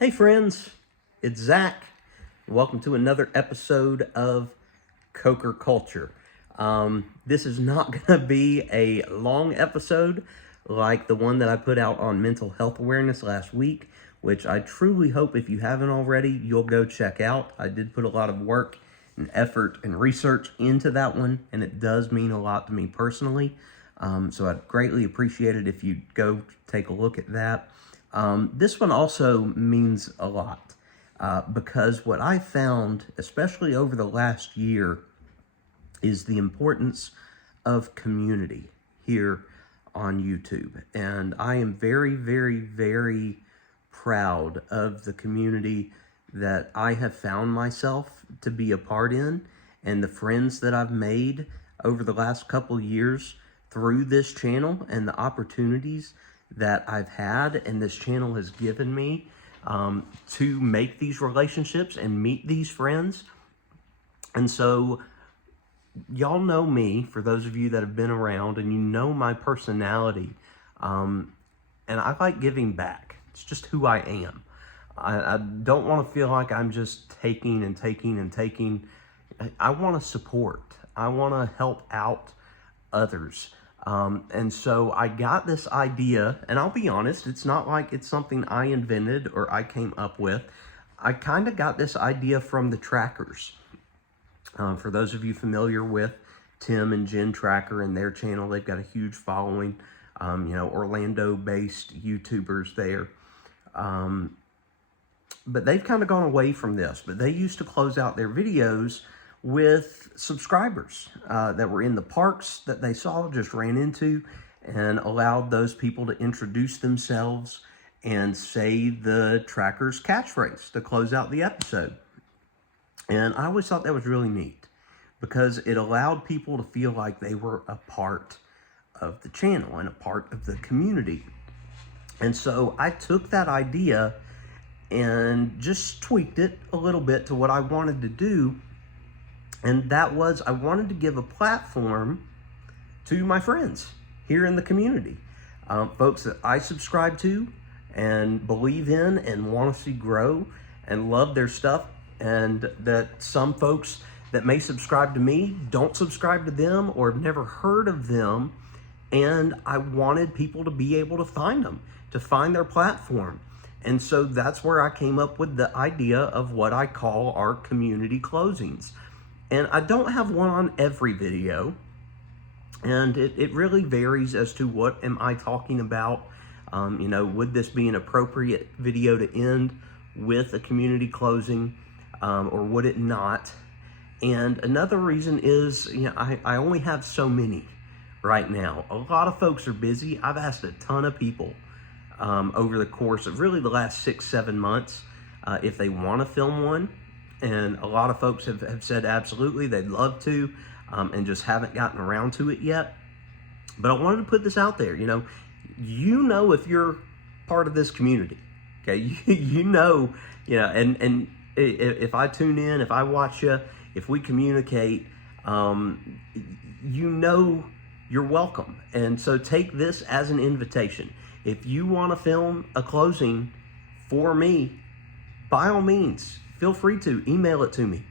Hey friends, it's Zach. Welcome to another episode of Coker Culture. This is not going to be a long episode like the one that I put out on mental health awareness last week, which I truly hope if you haven't already, you'll go check out. I did put a lot of work and effort and research into that one, and it does mean a lot to me personally. So I'd greatly appreciate it if you go take a look at that. This one also means a lot because what I found, especially over the last year, is the importance of community here on YouTube. And I am very, very, very proud of the community that I have found myself to be a part in and the friends that I've made over the last couple years through this channel and the opportunities that I've had and this channel has given me to make these relationships and meet these friends. And so y'all know me, for those of you that have been around, and you know my personality, and I like giving back. It's just who I am. I don't want to feel like I'm just taking and taking and taking. I want to support. I want to help out others. And so I got this idea, and I'll be honest, it's not like it's something I invented or I came up with. I kind of got this idea from the Trackers. For those of you familiar with Tim and Jen Tracker and their channel, they've got a huge following, Orlando-based YouTubers there. But they've kind of gone away from this, but they used to close out their videos with subscribers that were in the parks that they saw, just ran into, and allowed those people to introduce themselves and say the Tracker's catchphrase to close out the episode. And I always thought that was really neat because it allowed people to feel like they were a part of the channel and a part of the community. And so I took that idea and just tweaked it a little bit to what I wanted to do. And that was, I wanted to give a platform to my friends here in the community. Folks that I subscribe to and believe in and want to see grow and love their stuff. And that some folks that may subscribe to me don't subscribe to them or have never heard of them. And I wanted people to be able to find them, to find their platform. And so that's where I came up with the idea of what I call our community closings. And I don't have one on every video, and it really varies as to what am I talking about. Would this be an appropriate video to end with a community closing, or would it not? And another reason is, I only have so many right now. A lot of folks are busy. I've asked a ton of people over the course of really the last 6-7 months if they want to film one. And a lot of folks have said absolutely, they'd love to, and just haven't gotten around to it yet. But I wanted to put this out there. If you're part of this community, okay, and if I tune in, if I watch you, if we communicate, you're welcome. And so take this as an invitation. If you want to film a closing for me, by all means, feel free to email it to me.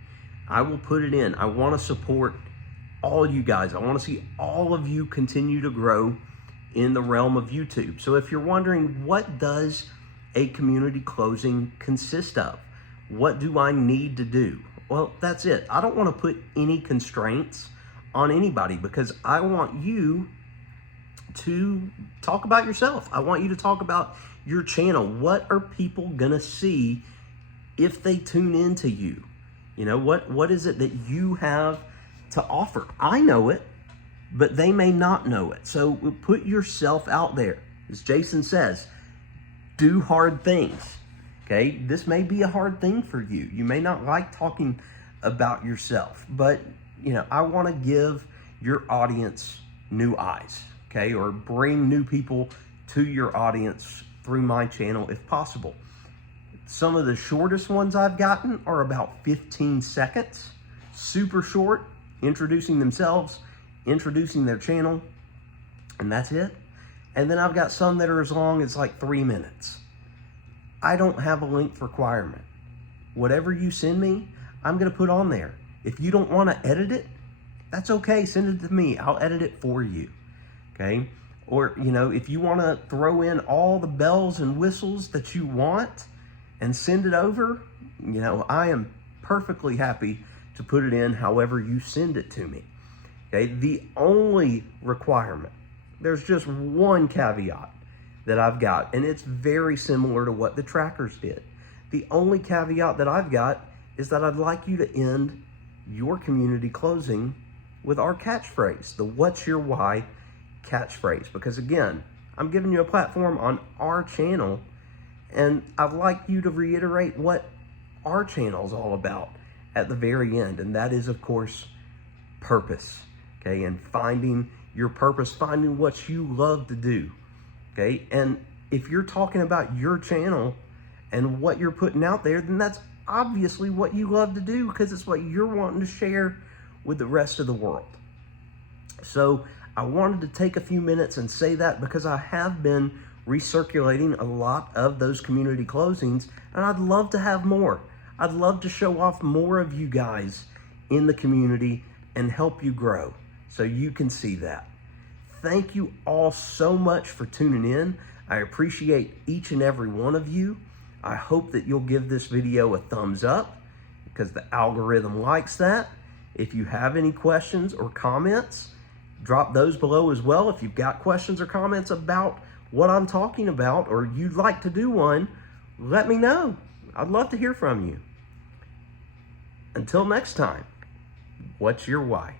I will put it in. I want to support all you guys. I want to see all of you continue to grow in the realm of YouTube. So if you're wondering, what does a community closing consist of? What do I need to do? Well, that's it. I don't want to put any constraints on anybody because I want you to talk about yourself. I want you to talk about your channel. What are people gonna see if they tune into you? What is it that you have to offer? I know it, but they may not know it. So put yourself out there. As Jason says, do hard things. Okay, this may be a hard thing for you. You may not like talking about yourself, but I want to give your audience new eyes, okay, or bring new people to your audience through my channel if possible. Some of the shortest ones I've gotten are about 15 seconds, super short, introducing themselves, introducing their channel, and that's it. And then I've got some that are as long as like 3 minutes. I don't have a length requirement. Whatever you send me, I'm going to put on there. If you don't want to edit it, that's okay. Send it to me. I'll edit it for you. Okay? Or, if you want to throw in all the bells and whistles that you want and send it over, I am perfectly happy to put it in however you send it to me. Okay? The only requirement, there's just one caveat that I've got, and it's very similar to what the trackers did. The only caveat that I've got is that I'd like you to end your community closing with our catchphrase, the "What's Your Why" catchphrase. Because again, I'm giving you a platform on our channel, and I'd like you to reiterate what our channel is all about at the very end. And that is, of course, purpose. Okay, and finding your purpose, finding what you love to do. Okay, and if you're talking about your channel and what you're putting out there, then that's obviously what you love to do, because it's what you're wanting to share with the rest of the world. So I wanted to take a few minutes and say that, because I have been recirculating a lot of those community closings, and I'd love to have more. I'd love to show off more of you guys in the community and help you grow so you can see that. Thank you all so much for tuning in. I appreciate each and every one of you. I hope that you'll give this video a thumbs up, because the algorithm likes that. If you have any questions or comments, drop those below as well. If you've got questions or comments about what I'm talking about, or you'd like to do one, let me know. I'd love to hear from you. Until next time, what's your why?